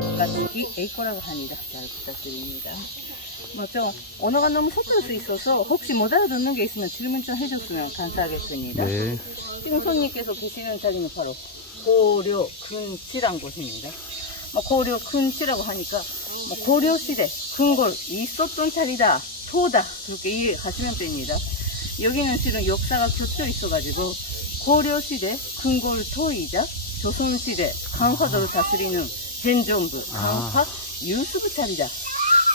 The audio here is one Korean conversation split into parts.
가츠기 A코라고 합니다. 잘 부탁드립니다. 저 언어가 너무 섞일 수 있어서 혹시 못 알아듣는 게 있으면 질문 좀 해줬으면 감사하겠습니다. 네. 지금 손님께서 계시는 자리는 바로 고려 근치란 곳입니다. 고려 근치라고 하니까 고려시대 근골 있었던 자리다, 토다 그렇게 이해하시면 됩니다. 여기는 실은 역사가 겹쳐 있어가지고 고려시대 근골토이자 조선시대 강화도를 다스리는 행정부 강화 유수부 자리다.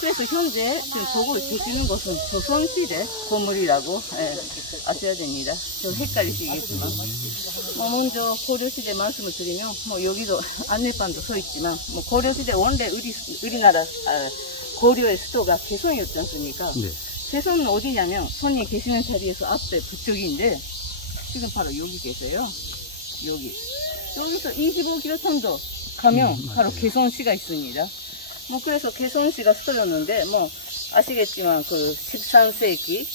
그래서 현재 지금 보고 계시는 것은 조선시대 건물이라고 아셔야 됩니다. 좀 헷갈리시겠지만 먼저 고려시대 말씀을 드리면 여기도 안내판도 서 있지만 고려시대 원래 우리나라 고려의 수도가 개성이었지 않습니까? 네. 개성은 어디냐면 손님 계시는 자리에서 앞에 북쪽인데 지금 바로 여기 계세요. 여기서 25km 정도 가면 바로 개성시가 있습니다. 그래서 개성시가 수도였는데 아시겠지만 그 13세기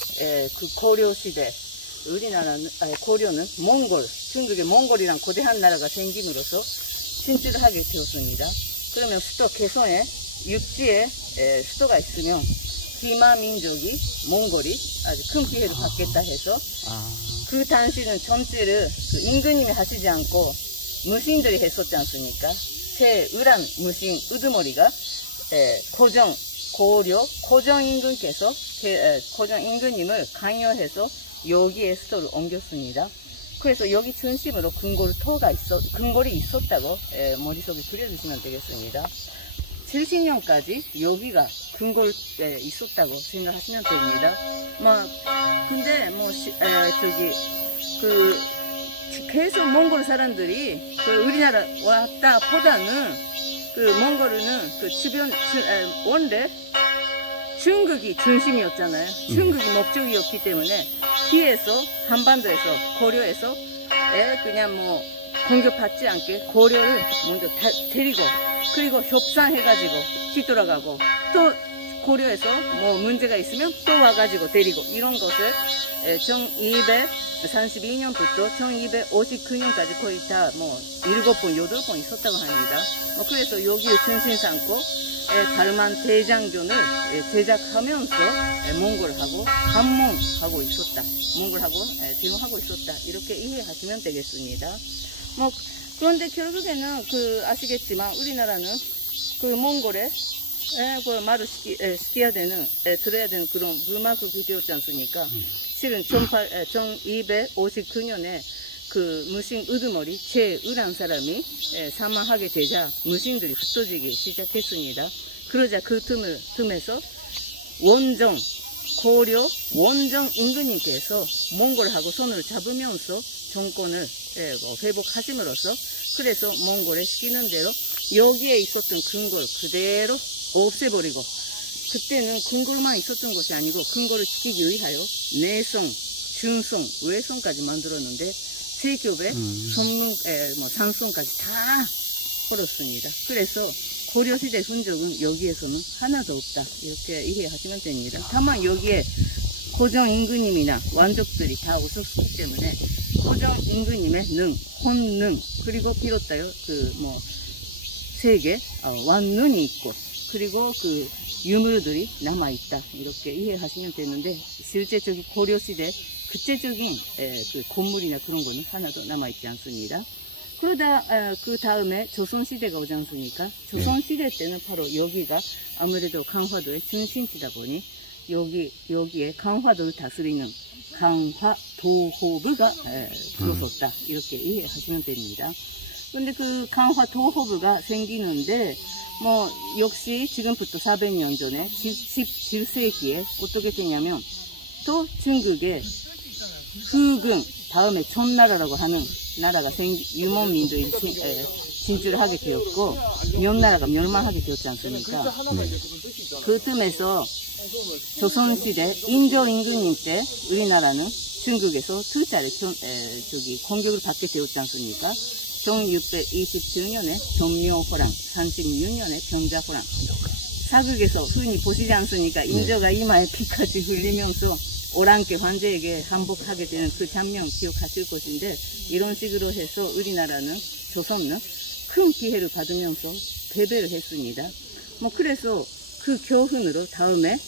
그 고려시대 고려는 몽골, 중국의 몽골이란 거대한 나라가 생김으로써 진출을 하게 되었습니다. 그러면 수도 개성에 육지에 수도가 있으면 기마 민족이 몽골이 아주 큰 피해를 받겠다 해서 그 당시는 전체를 그 임금님이 하시지 않고 무신들이 했었지 않습니까? 최을한 무신 으드머리가 고정 임금께서 고정 임금님을 강요해서 여기에 수도를 옮겼습니다. 그래서 여기 중심으로 근골이 있었다고 머릿속에 그려주시면 되겠습니다. 70년까지 여기가 근골에 있었다고 생각하시면 됩니다. 근데 계속 몽골 사람들이 우리나라 왔다 보다는 몽골은 주변 원래 중국이 중심이었잖아요. 중국이 목적이었기 때문에 뒤에서 한반도에서 고려에서 그냥 공격받지 않게 고려를 먼저 데리고 그리고 협상해가지고 뒤돌아가고 또 고려에서 문제가 있으면 또 와가지고 데리고 이런 것을 1232년부터 1259년까지 거의 다 7번, 8번 있었다고 합니다. 그래서 여기를 중심 삼고 다르만 대장전을 제작하면서 몽골하고 반문하고 있었다. 몽골하고 대응하고 있었다. 이렇게 이해하시면 되겠습니다. 그런데 결국에는 아시겠지만 우리나라는 몽골에 말을 시켜야 되는, 들어야 되는 그런 음악을 기대었지 않습니까? 실은 1259년에 무신 으드머리 최을한 사람이 사망하게 되자 무신들이 흩어지기 시작했습니다. 그러자 그 틈에서 고려 원정 임금님께서 몽골하고 손을 잡으면서 정권을 회복하심으로써 그래서 몽골에 시키는 대로 여기에 있었던 근골 그대로 없애버리고 그때는 근골만 있었던 것이 아니고 근골을 지키기 위하여 내성, 중성, 외성까지 만들었는데 세교배, 상성까지 다 걸었습니다. 그래서 고려시대 흔적은 여기에서는 하나도 없다. 이렇게 이해하시면 됩니다. 다만 여기에 고정 임금님이나 왕족들이 다 없었기 때문에 고정 임금님의 혼능, 그리고 비롯하여 세계 왕눈이 있고 그리고 유물들이 남아있다. 이렇게 이해하시면 되는데 실제적인 고려시대 구체적인 건물이나 그런 거는 하나도 남아있지 않습니다. 그러다 그 다음에 조선시대가 오지 않습니까? 조선시대 때는 바로 여기가 아무래도 강화도의 중심지다 보니 여기에 강화도를 다스리는 강화도호부가 들어섰다. 이렇게 이해하시면 됩니다. 그런데 강화도호부가 생기는데 역시 지금부터 400년 전에 17세기에 어떻게 되냐면 또 중국의 후궁 다음에 청나라라고 하는 나라가 유목민들이 진출을 하게 되었고 명나라가 멸망하게 되었지 않습니까? 그 틈에서 조선시대 인조 임금님 때 우리나라는 중국에서 두 차례 공격을 받게 되었지 않습니까? 1627년에 전묘호랑, 36년에 병자호랑. 사극에서 흔히 보시지 않습니까? 인조가 이마에 피까지 흘리면서 오랑캐 황제에게 항복하게 되는 그 장면 기억하실 것인데 이런 식으로 해서 우리나라는 조선은 큰 피해를 받으면서 패배를 했습니다. 뭐 그래서 그 교훈으로 다음에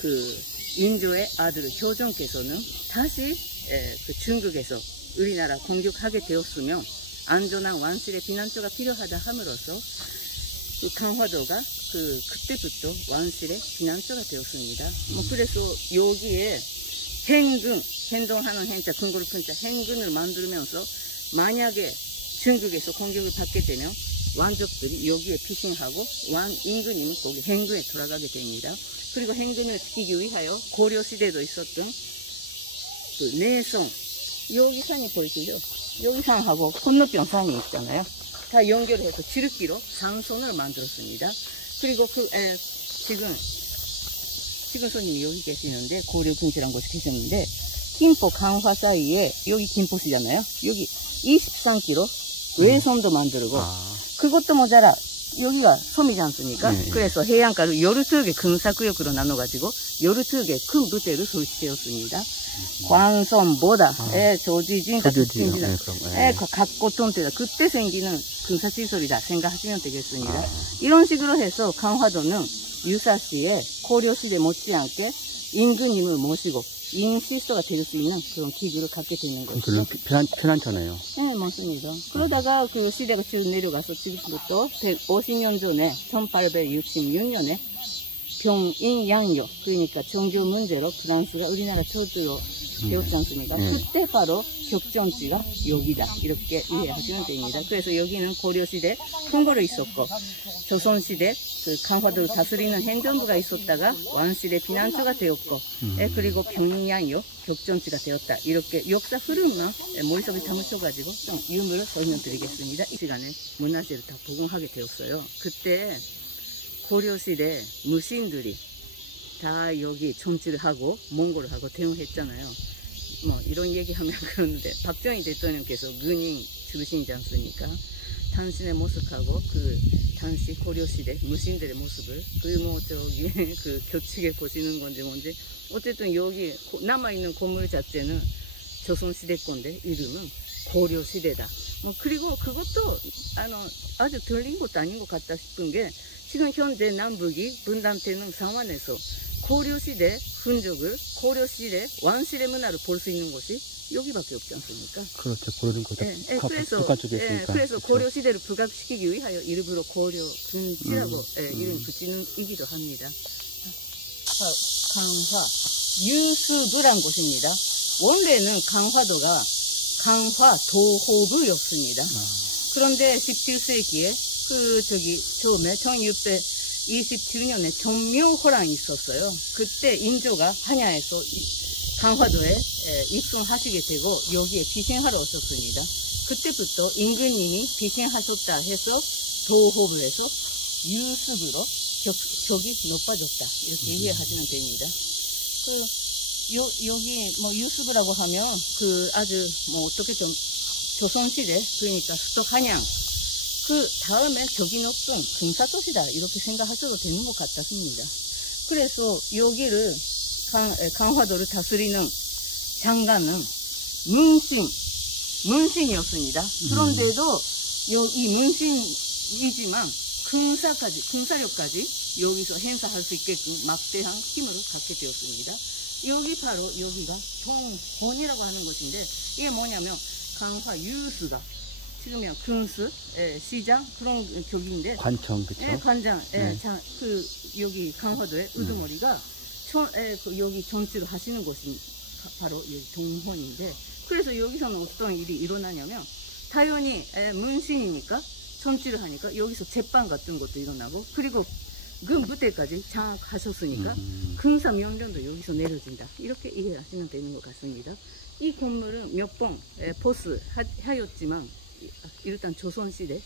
그 인조의 아들 효종께서는 다시 그 중국에서 우리나라 공격하게 되었으면 안전한 왕실의 비난처가 필요하다 함으로써 그 강화도가 그때부터 왕실의 비난처가 되었습니다. 뭐 그래서 여기에 행동하는 행자, 근거를 푼자, 행군을 만들면서 만약에 중국에서 공격을 받게 되면 왕족들이 여기에 피신하고 왕 임금님은 거기 행군에 돌아가게 됩니다. 그리고 행군을 지키기 위하여 고려시대도 있었던 그 내성, 여기 산이 보이시죠? 여기 산하고 건너편 산이 있잖아요. 다 연결해서 지름길로 산선을 만들었습니다. 그리고 지금 손님이 여기 계시는데 고려군지라는 곳에 계셨는데 김포 강화 사이에 여기 김포시잖아요. 여기 23km 외선도 만들고 그것도 모자라 여기가 섬이지 않습니까? 그래서 해안가를 12개 군사구역으로 나눠가지고 12개 큰 부대를 설치되었습니다. 관선보다 조지진 같은 각고촌대다 그때 생기는 군사시설이다 생각하시면 되겠습니다. 이런 식으로 해서 강화도는 유사시에 고려시대 못지않게 임금님을 모시고 인시스터가 될 수 있는 그런 기구를 갖게 되는 거죠. 별로 편안하잖아요. 네, 맞습니다. 그러다가 그 시대가 쭉 내려가서 지금부터 150년 전에 1866년에 병인양요, 그러니까 종교 문제로 프랑스가 우리나라 초도요 되었지 않습니까? 그때 바로 격전지가 여기다 이렇게 이해하시면 됩니다. 그래서 여기는 고려시대 궁궐이 있었고 조선시대 그 강화도를 다스리는 행정부가 있었다가 왕실의 비난처가 되었고 그리고 병인양요 격전지가 되었다. 이렇게 역사 흐름만 머릿속에 담으셔가지고 좀 유무를 설명드리겠습니다. 이 시간에 문화재를 다 복원하게 되었어요. 그때 고려시대 무신들이 다 여기 정치를 하고 몽골을 하고 대응했잖아요. 뭐 이런 얘기하면 그러는데 박정희 대통령께서 근인 주르시지 않습니까? 당신의 모습하고 그 당시 고려시대 무신들의 모습을 뭐 저기 그 교칙에 보시는 건지 뭔지 어쨌든 여기 남아있는 건물 자체는 조선시대 건데 이름은 고려시대다. 뭐 그리고 그것도 아주 들린 것도 아닌 것 같다 싶은 게 지금 현재 남북이 분단되는 상황에서 고려시대 흔적을 고려시대 왕실의 문화를 볼 수 있는 곳이 여기밖에 없지 않습니까? 그렇죠. 고려는 그래서 북한 쪽에 있으니까. 그래서 고려시대를 부각시키기 위하여 일부러 고려군지라고 이름 붙이기도 합니다. 강화 윤수부란 곳입니다. 원래는 강화도가 강화도호부였습니다. 그런데 17세기에 처음에 1627년에 전묘호란이 있었어요. 그때 인조가 한야에서 강화도에 입성하시게 되고 여기에 비생하러 오셨습니다. 그때부터 임금님이 비생하셨다 해서 도호부에서 유습으로 격이 높아졌다. 이렇게 이해하시면 됩니다. 여기 뭐 유습이라고 하면 아주 뭐 어떻게든 조선시대 그러니까 수도 한양 그 다음에 격이 높은 군사도시다 이렇게 생각하셔도 되는 것 같습니다. 그래서 여기를 강화도를 다스리는 장관은 문신이었습니다. 그런데도 이 문신이지만 군사력까지 여기서 행사할 수 있게끔 막대한 힘을 갖게 되었습니다. 여기가 동혼이라고 하는 곳인데 이게 뭐냐면 강화 유수가 지금이야 군수, 시장 그런 격인데 관청 그렇죠? 관장, 여기 강화도의 우두머리가 여기 정치를 하시는 곳이 바로 여기 동혼인데 그래서 여기서는 어떤 일이 일어나냐면 당연히 문신이니까 정치를 하니까 여기서 재판 같은 것도 일어나고 그리고 군부대까지 장악하셨으니까 군사 명령도 여기서 내려진다 이렇게 이해하시면 되는 것 같습니다. 이 건물은 몇 번 보스하였지만 일단 조선시대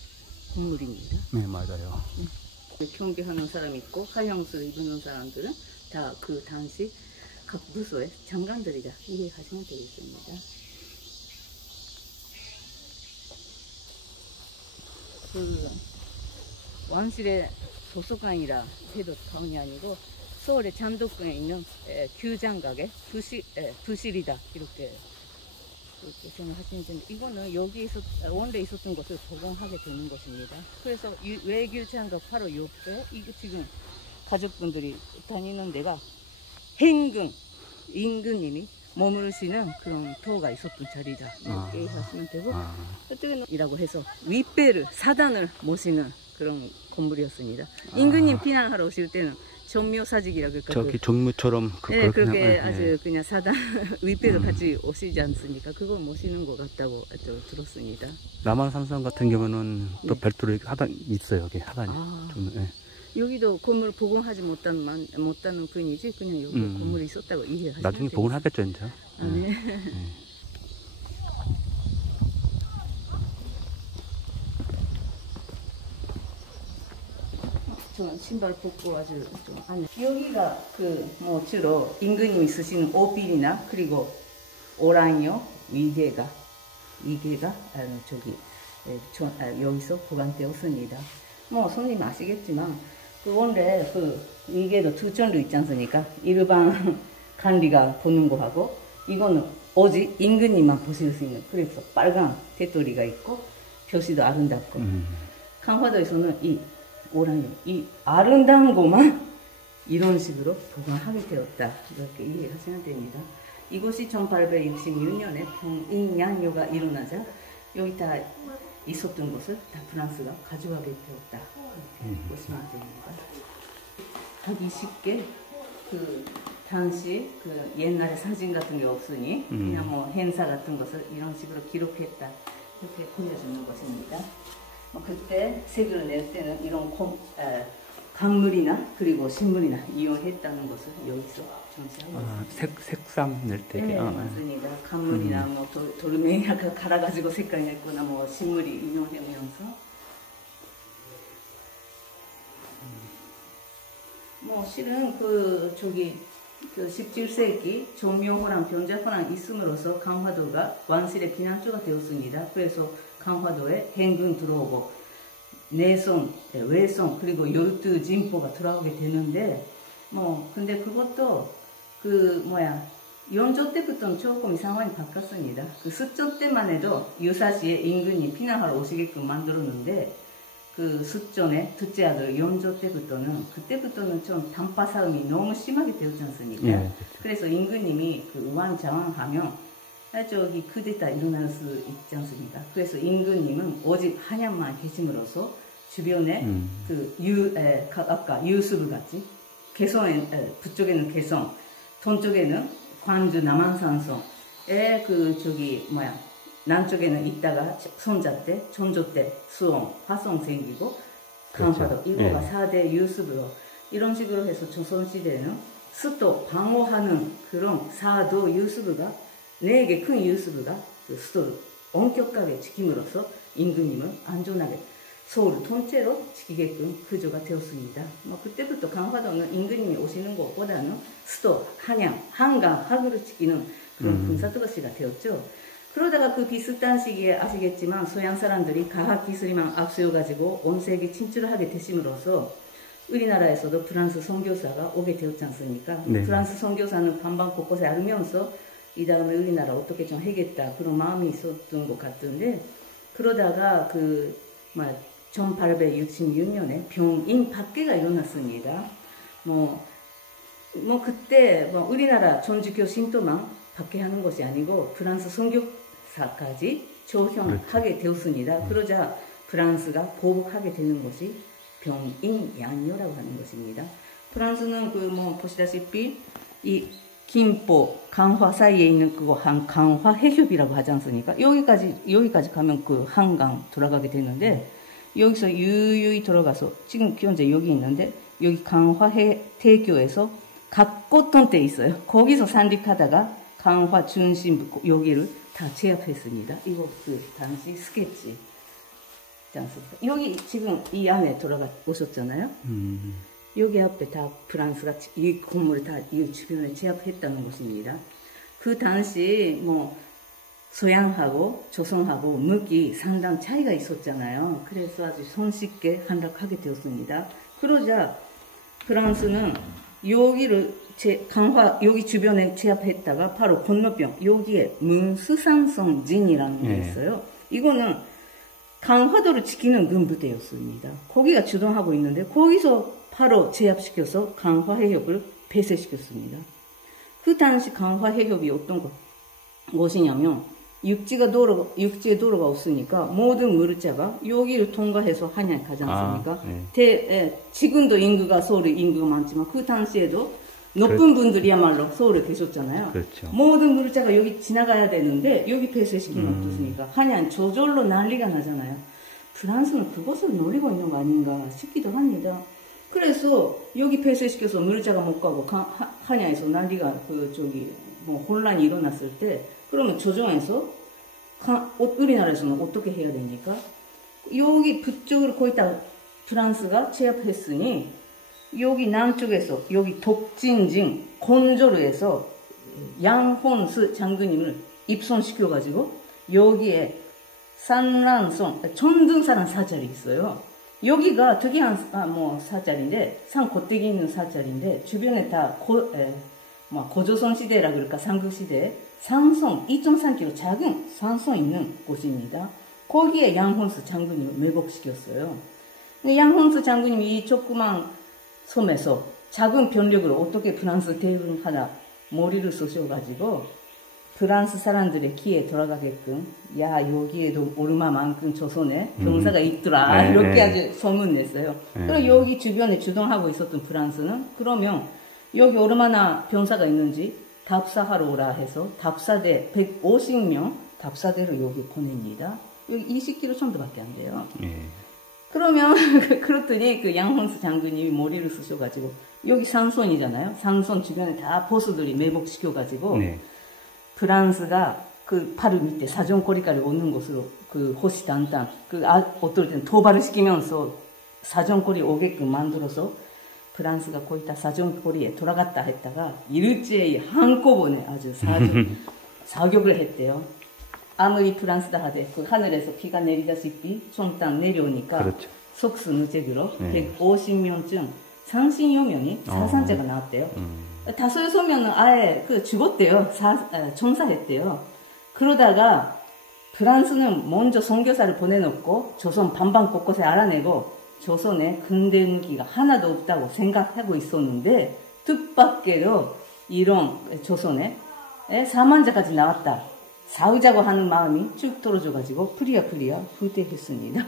건물입니다. 네, 맞아요. 경계하는 사람 있고 하향수를 입는 사람들은 다 그 당시 각 부서의 장관들이다 이해하시면 되겠습니다. 왕실의 도서관이라 해도 과언이 아니고 서울의 잠덕동에 있는 규장각의 부실이다 이렇게 이렇게 생각하시면 되는데, 이거는 여기 원래 있었던 것을 복원하게 되는 것입니다. 그래서 외길장과 바로 옆에, 이거 지금 가족분들이 다니는 데가 임금님이 머무르시는 그런 터가 있었던 자리다. 이렇게 하시면 되고, 이라고 해서 윗배를, 사단을 모시는 그런 건물이었습니다. 임금님 피난하러 오실 때는 정묘사직이라 그럴까? 저기 종묘처럼 네, 그렇게 아주 그냥 사단 윗배도 같이 오시지 않습니까? 그걸 모시는 것 같다고 들었습니다. 남한산성 같은 경우는 또 네. 별도로 이렇게 하단 있어요. 여기 하단이. 네. 여기도 건물 복원하지 못하는 분이지 그냥 여기 건물이 있었다고 이해하시면 나중에 복원하겠죠, 이제. 네. 저는 신발 벗고 아주 좀 안에. 여기가 주로 임금님이 쓰시는 오빌이나 그리고 오랑요 위계가 여기서 보관되었습니다. 뭐 손님 아시겠지만 원래 위계도 두 종류 있지 않습니까? 일반 관리가 보는 거하고 이거는 오직 임금님만 보실 수 있는, 그래서 빨간 테두리가 있고 표시도 아름답고 강화도에서는 이 오랑요, 이 아름다운 것만 이런 식으로 보관하게 되었다. 이렇게 이해하시면 됩니다. 이곳이 1866년에 평인양요가 일어나자 여기 다 있었던 것을 다 프랑스가 가져가게 되었다. 이렇게 보시면 됩니다. 하기 쉽게 당시 옛날에 사진 같은 게 없으니 그냥 뭐 행사 같은 것을 이런 식으로 기록했다. 이렇게 보여주는 것입니다. 그때 색을 낼 때는 이런 강물이나 그리고 식물이나 이용했다는 것을 여기서 전시하고 있습니다. 색상 낼 때. 네, 맞습니다. 강물이나 돌멩이 갈아가지고 색깔 냈거나 식물이 이용되면서 실은 17세기 정묘호랑 병자호랑 있음으로써 강화도가 왕실의避難所가 되었습니다. 그래서 강화도에 행군 들어오고 내성, 외성 그리고 12진포가 들어오게 되는데 근데 그것도 연조 때부터는 조금 상황이 바뀌었습니다. 수조 때만 해도 유사시에 임금이 피난하러 오시게끔 만들었는데 수전의 둘째 아들 연조 때부터는 그때부터는 좀 단파 싸움이 너무 심하게 되었지 않습니까? 네. 그래서 임금님이 우왕좌왕하면 저기 쿠데타 일어날 수 있지 않습니까? 그래서 임금님은 오직 한양만 계심으로써 주변에 아까 유수부 같이 북쪽에는 개성, 동쪽에는 광주 남한산성에 남쪽에는 있다가 손자 때, 전조 때 수원, 화성 생기고 강화도 이거가 4대 유수부로 이런 식으로 해서 조선시대에는 수도 방어하는 그런 4도 유수부가 4개 큰 유수부가 수도를 엄격하게 지킴으로써 임금님을 안전하게 서울을 통째로 지키게끔 구조가 되었습니다. 그때부터 강화도는 임금님이 오시는 것보다는 수도, 한양, 한강, 하구를 지키는 그런 군사도시가 되었죠. 그러다가 비슷한 시기에 아시겠지만 서양 사람들이 과학기술만 앞세워가지고 온 세계에 진출을 하게 되심으로써 우리나라에서도 프랑스 선교사가 오게 되었지 않습니까? 네. 프랑스 선교사는 반방 곳곳에 알면서 이 다음에 우리나라 어떻게 좀 해겠다 그런 마음이 있었던 것 같은데 그러다가 1866년에 병인 박해가 일어났습니다. 그때 우리나라 전주교 신도만 박해하는 것이 아니고 프랑스 선교사까지 조형하게 되었습니다. 그러자 프랑스가 보복하게 되는 것이 병인양요라고 하는 것입니다. 프랑스는 보시다시피 이 김포, 강화 사이에 있는 강화 해협이라고 하지 않습니까? 여기까지 가면 한강 돌아가게 되는데 여기서 유유히 들어가서 지금 현재 여기 있는데 여기 강화 대교에서 각꽃던 때 있어요. 거기서 산책하다가 강화 중심 여기를 다 제압했습니다. 이거 당시 스케치. 여기 지금 이 안에 들어가 오셨잖아요. 여기 앞에 다 프랑스가 이 건물을 다 이 주변에 제압했다는 것입니다. 그 당시 서양하고 조선하고 무기 상당 차이가 있었잖아요. 그래서 아주 손쉽게 함락하게 되었습니다. 그러자 프랑스는 여기를 강화 여기 주변에 제압했다가 바로 건너편 여기에 문수산성 진이라는 게 네. 있어요. 이거는 강화도를 지키는 군부대였습니다. 거기가 주동하고 있는데 거기서 바로 제압시켜서 강화 해협을 폐쇄시켰습니다. 그 당시 강화 해협이 어떤 것이냐면 육지에 도로가 없으니까 모든 물자가 여기를 통과해서 한양에 가지 않습니까? 지금도 인구가 서울 인구가 많지만 그 당시에도 높은 분들이야말로 서울에 계셨잖아요. 그렇죠. 모든 물자가 여기 지나가야 되는데 여기 폐쇄시키면 어떻습니까? 한양 저절로 난리가 나잖아요. 프랑스는 그것을 노리고 있는 거 아닌가 싶기도 합니다. 그래서 여기 폐쇄시켜서 물자가 못 가고 한양에서 난리가 혼란이 일어났을 때 그러면 조정에서 우리나라에서는 어떻게 해야 됩니까? 여기 북쪽으로 거의 다 프랑스가 제압했으니 여기 남쪽에서 여기 독진진 곤조르에서 양혼스 장군님을 입성시켜가지고 여기에 산란성 천등사라는 사찰이 있어요. 여기가 특이한 사찰인데 산 겉대기 있는 사찰인데 주변에 다 고조선 시대라 그럴까 삼국시대 산성 2.3km 작은 산성 있는 곳입니다. 거기에 양혼스 장군님을 매복시켰어요. 양혼스 장군님이 이 조그만 섬에서 작은 병력으로 어떻게 프랑스 대응하나 머리를 쓰셔가지고 프랑스 사람들의 귀에 돌아가게끔 야 여기에도 얼마만큼 조선에 병사가 있더라 이렇게 아주 소문냈어요. 그리고 여기 주변에 주동하고 있었던 프랑스는 그러면 여기 얼마나 병사가 있는지 답사하러 오라 해서 답사대 150명 답사대로 여기 보냅니다. 여기 20km 정도밖에 안 돼요. 그러면 그렇더니 그 양홍수 장군님이 머리를 쓰셔가지고 여기 산손이잖아요. 산손 주변에 다 보수들이 매복시켜가지고 프랑스가 그 바로 밑에 사정거리까지 오는 곳으로 그 호시단단 어떨 때는 도발을 시키면서 사정거리 오게끔 만들어서 프랑스가 거의 다 사정거리에 돌아갔다 했다가 일제히 한꺼번에 아주 사격을 했대요. 아무리 프랑스다 하되 그 하늘에서 비가 내리다시피 촌땅 내려오니까 그렇죠. 속수무책으로 150명쯤 30여 명이 사상자가 나왔대요. 다수의 소면은 아예 죽었대요. 전사했대요. 그러다가 프랑스는 먼저 선교사를 보내놓고 조선 반방 곳곳에 알아내고 조선에 근대 무기가 하나도 없다고 생각하고 있었는데 뜻밖에도 이런 조선에 사만자까지 나왔다. 싸우자고 하는 마음이 쭉 떨어져가지고 프리야 후퇴했습니다.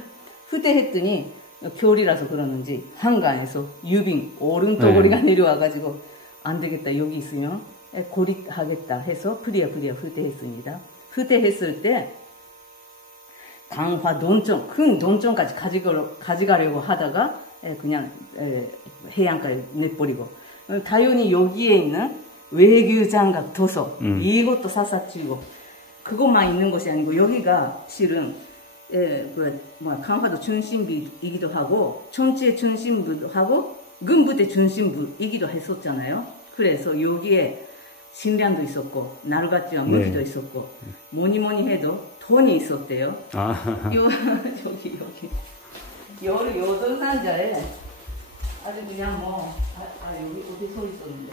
후퇴했더니 겨울이라서 그러는지 한강에서 유빙 오른도고리가 내려와가지고 안 되겠다 여기 있으면 고립하겠다 해서 프리야 후퇴했습니다. 후퇴했을 때 강화 논점 큰 논점까지 가져가려고 하다가 그냥 해안가에 내버리고 당연히 여기에 있는 외교장갑 도서 이것도 샅샅이고 그것만 있는 것이 아니고 여기가 실은 강화도 중심부이기도 하고 전체 중심부도 하고 군부대 중심부이기도 했었잖아요. 그래서 여기에 신량도 있었고 나루가찌와 무기도 있었고 뭐니 해도 돈이 있었대요. 여기 18산자에 아주 그냥 여기 어디 서 있었는데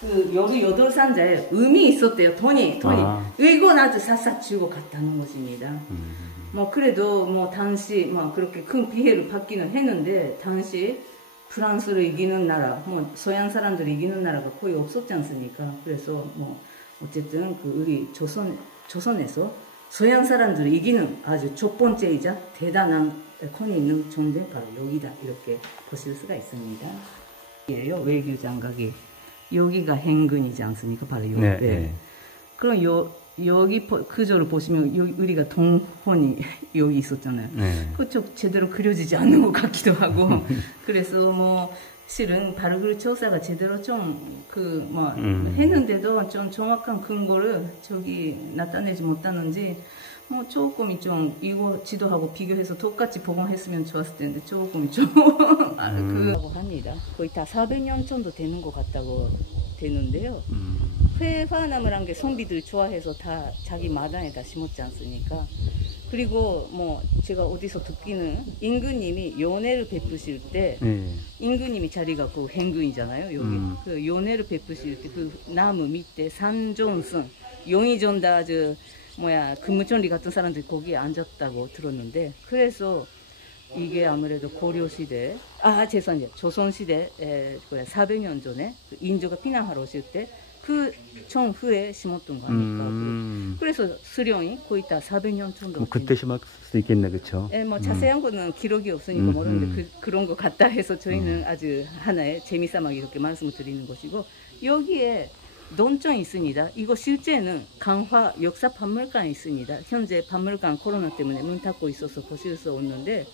그 18산자에 음이 있었대요. 돈이 이건 아주 샅샅이고 갔다는 것입니다. 그래도 당시 그렇게 큰 피해를 받기는 했는데 당시 프랑스를 이기는 나라, 서양 사람들을 이기는 나라가 거의 없었지 않습니까? 그래서 어쨌든 우리 조선에서 서양 사람들을 이기는 아주 첫 번째이자 대단한 권위 있는 존재 바로 여기다 이렇게 보실 수가 있습니다. 외교장각이 여기가 행군이지 않습니까? 바로 여기. 그럼 여기 그저를 보시면 우리가 동혼이 여기 있었잖아요. 그쪽 제대로 그려지지 않는 것 같기도 하고 그래서 실은 바로 그 조사가 제대로 했는데도 좀 정확한 근거를 나타내지 못하는지 조금이 좀 이거 지도하고 비교해서 똑같이 복원했으면 좋았을 텐데 조금이 그라고 합니다. 거의 다 400년 정도 되는 것 같다고 되는데요. 회화나무란 게 선비들이 좋아해서 다 자기 마당에다 심었지 않습니까? 그리고 뭐 제가 어디서 듣기는 임금님이 연애를 베푸실 때 네. 임금님이 자리가 그 행궁이잖아요. 여기 그 연애를 베푸실 때 그 나무 밑에 산존승 용의존다 저 뭐야 근무천리 같은 사람들이 거기에 앉았다고 들었는데 그래서 이게 아무래도 고려 시대 죄송해요 조선 시대 400년 전에 그 인조가 피난하러 오실 때 그 전후에 심었던 거 아닐까. 그래서 수령이 거의 다 400년 정도. 뭐 그때 심을 수도 있겠네, 그렇죠? 예, 뭐 자세한 거는 기록이 없으니까 모르는데 그런 거 같다 해서 저희는 아주 하나의 재미삼아 이렇게 말씀을 드리는 것이고 여기에 논점이 있습니다. 이거 실제는 강화 역사 박물관에 있습니다. 현재 박물관 코로나 때문에 문 닫고 있어서 보실 수 없는데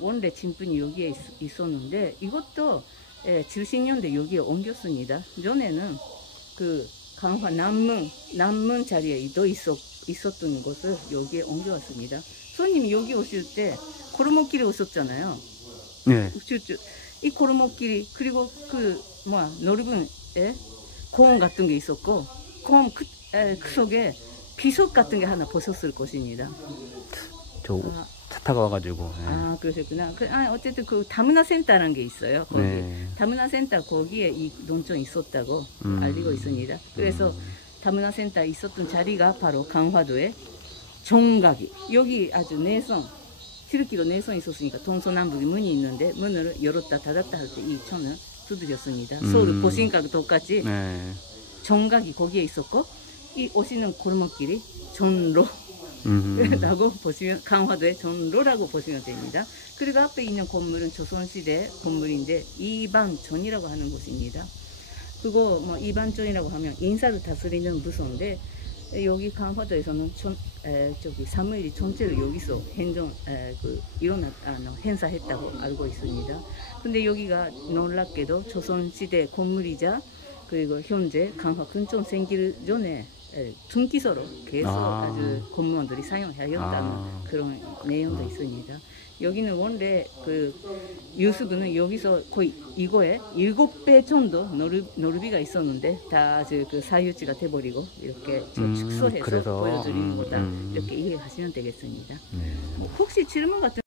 원래 진분이 여기에 있었는데 이것도 70년대 여기에 옮겼습니다. 전에는 그 강화 남문 자리에 있었던 것을 여기에 옮겨왔습니다. 손님이 여기 오실 때 코르목길에 오셨잖아요. 네. 이 코르목길이 그리고 그 넓은 공원 같은 게 있었고 공원 그 속에 비석 같은 게 하나 보셨을 것입니다. 저 차 타고 와가지고. 네. 그러셨구나. 어쨌든 그 다문화센터라는 게 있어요. 거기 네. 다문화센터 거기에 이 논점이 있었다고 알리고 있습니다. 그래서 다문화센터 있었던 자리가 바로 강화도의 종각이 여기 아주 내성 7km 내성 있었으니까 동서남북이 문이 있는데 문을 열었다 닫았다 할 때 이 천을 두드렸습니다. 서울 보신각과 똑같이 네. 정각이 거기에 있었고 이 오시는 골목길이 전로 라고 보시면 강화도의 전로라고 보시면 됩니다. 그리고 앞에 있는 건물은 조선시대 건물인데 이방전이라고 하는 곳입니다. 그거 뭐 이방전이라고 하면 인사를 다스리는 부서인데 여기 강화도에서는 사무엘이 전체를 여기서 행사했다고 알고 있습니다. 근데 여기가 놀랍게도 조선시대 건물이자 그리고 현재 강화 근처 생기기 전에 등기소로 계속 아주 공무원들이 사용해왔다는 그런 내용도 있습니다. 여기는 원래 그 유수구는 여기서 거의 이거에 7배 정도 넓이가 있었는데 다 그 사유지가 돼버리고 이렇게 축소해서 보여드리는 거다 이렇게 이해하시면 되겠습니다. 뭐 혹시 질문 같은